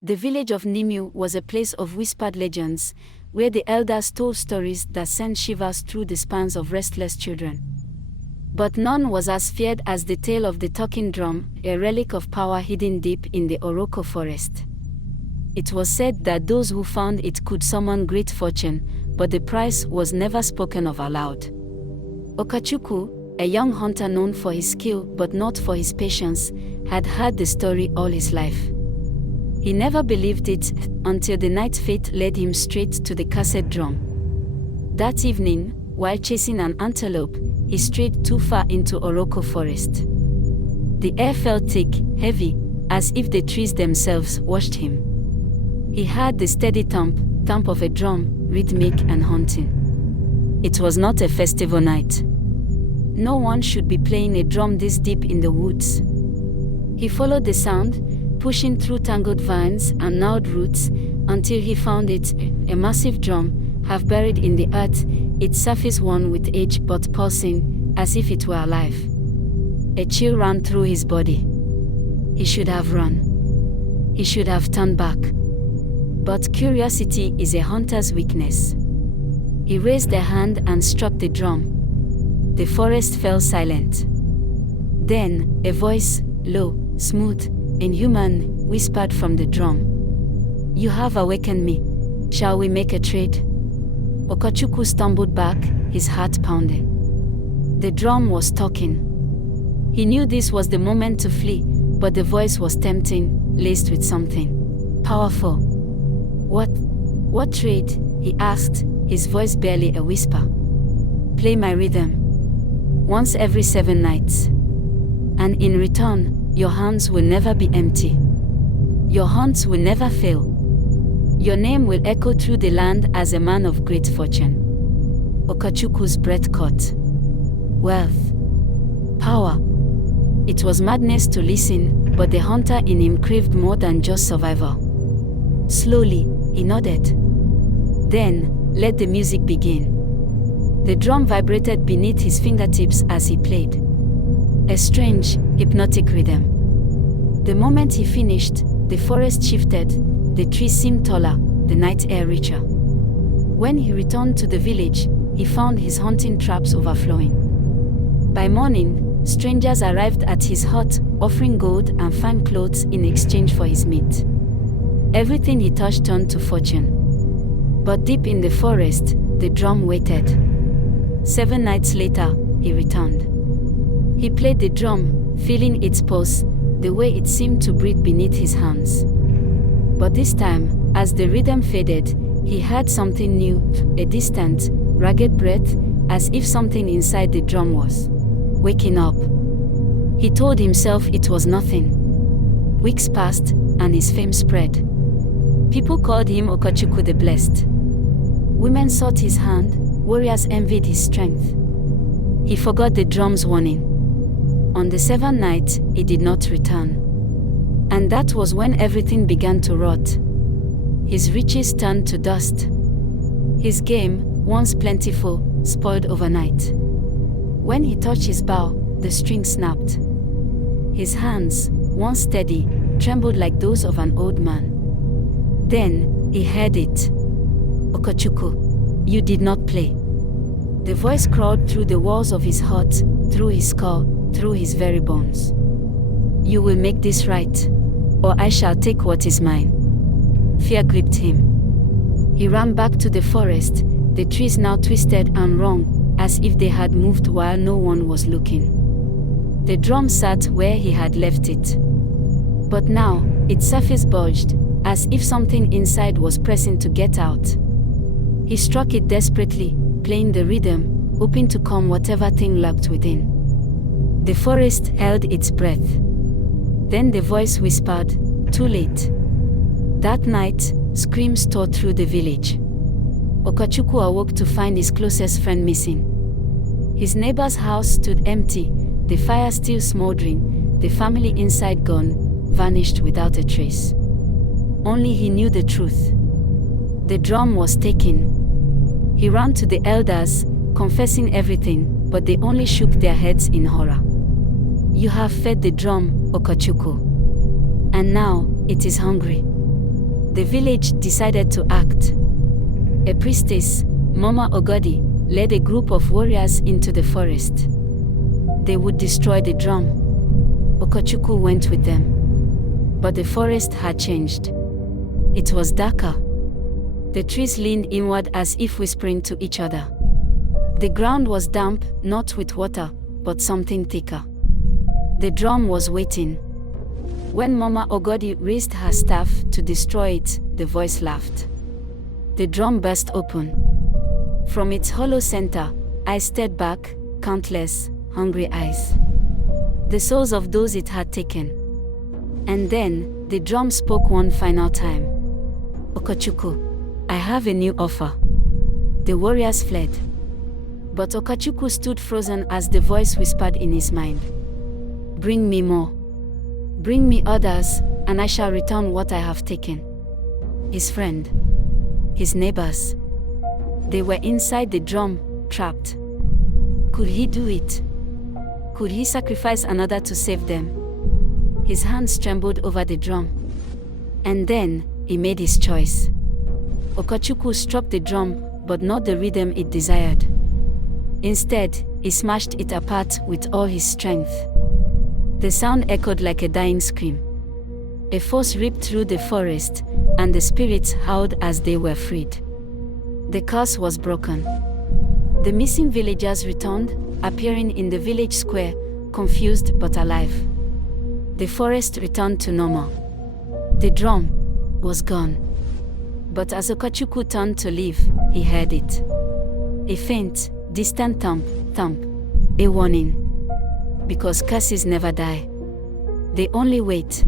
The village of Nimu was a place of whispered legends, where the elders told stories that sent shivers through the spines of restless children. But none was as feared as the tale of the talking drum, a relic of power hidden deep in the Oroko forest. It was said that those who found it could summon great fortune, but the price was never spoken of aloud. Okechukwu, a young hunter known for his skill but not for his patience, had heard the story all his life. He never believed it until the night fate led him straight to the cassette drum. That evening, while chasing an antelope, he strayed too far into Oroko forest. The air felt thick, heavy, as if the trees themselves watched him. He heard the steady thump of a drum, rhythmic and haunting. It was not a festival night. No one should be playing a drum this deep in the woods. He followed the sound, pushing through tangled vines and gnarled roots, until he found it, a massive drum, half buried in the earth, its surface worn with age but pulsing, as if it were alive. A chill ran through his body. He should have run. He should have turned back. But curiosity is a hunter's weakness. He raised a hand and struck the drum. The forest fell silent. Then, a voice, low, smooth, inhuman, whispered from the drum. "You have awakened me. Shall we make a trade?" Okechukwu stumbled back, his heart pounding. The drum was talking. He knew this was the moment to flee, but the voice was tempting, laced with something powerful. What trade?" he asked, his voice barely a whisper. "Play my rhythm. Once every 7 nights. And in return, your hands will never be empty. Your hunts will never fail. Your name will echo through the land as a man of great fortune." Okechukwu's breath caught. Wealth. Power. It was madness to listen, but the hunter in him craved more than just survival. Slowly, he nodded. Then, let the music begin. The drum vibrated beneath his fingertips as he played. A strange, hypnotic rhythm. The moment he finished, the forest shifted, the trees seemed taller, the night air richer. When he returned to the village, he found his hunting traps overflowing. By morning, strangers arrived at his hut, offering gold and fine clothes in exchange for his meat. Everything he touched turned to fortune. But deep in the forest, the drum waited. 7 nights later, he returned. He played the drum, feeling its pulse, the way it seemed to breathe beneath his hands. But this time, as the rhythm faded, he heard something new, a distant, ragged breath, as if something inside the drum was waking up. He told himself it was nothing. Weeks passed, and his fame spread. People called him Okechukwu the Blessed. Women sought his hand, warriors envied his strength. He forgot the drum's warning. On the 7th night, he did not return. And that was when everything began to rot. His riches turned to dust. His game, once plentiful, spoiled overnight. When he touched his bow, the string snapped. His hands, once steady, trembled like those of an old man. Then, he heard it. "Okechukwu, you did not play." The voice crawled through the walls of his hut, through his skull, through his very bones. "You will make this right, or I shall take what is mine." Fear gripped him. He ran back to the forest, the trees now twisted and wrung, as if they had moved while no one was looking. The drum sat where he had left it. But now, its surface bulged, as if something inside was pressing to get out. He struck it desperately, playing the rhythm, hoping to calm whatever thing lurked within. The forest held its breath. Then the voice whispered, "Too late." That night, screams tore through the village. Okechukwu awoke to find his closest friend missing. His neighbor's house stood empty, the fire still smoldering, the family inside gone, vanished without a trace. Only he knew the truth. The drum was taken. He ran to the elders, confessing everything, but they only shook their heads in horror. "You have fed the drum, Okechukwu. And now, it is hungry. The village decided to act. A priestess, Mama Ogodi, led a group of warriors into the forest. They would destroy the drum. Okechukwu went with them. But the forest had changed. It was darker. The trees leaned inward as if whispering to each other. The ground was damp, not with water, but something thicker. The drum was waiting. When Mama Ogodi raised her staff to destroy it, the voice laughed. The drum burst open. From its hollow center, I stared back, countless, hungry eyes. The souls of those it had taken. And then, the drum spoke one final time. Okechukwu, I have a new offer. The warriors fled. But Okechukwu stood frozen as the voice whispered in his mind. Bring me more. Bring me others, and I shall return what I have taken. His friend. His neighbors. They were inside the drum, trapped. Could he do it? Could he sacrifice another to save them? His hands trembled over the drum. And then, he made his choice. Okechukwu struck the drum, but not the rhythm it desired. Instead, he smashed it apart with all his strength. The sound echoed like a dying scream. A force ripped through the forest, and the spirits howled as they were freed. The curse was broken. The missing villagers returned, appearing in the village square, confused but alive. The forest returned to normal. The drum was gone. But as Okechukwu turned to leave, he heard it. A faint, distant thump, thump. A warning. Because curses never die. They only wait.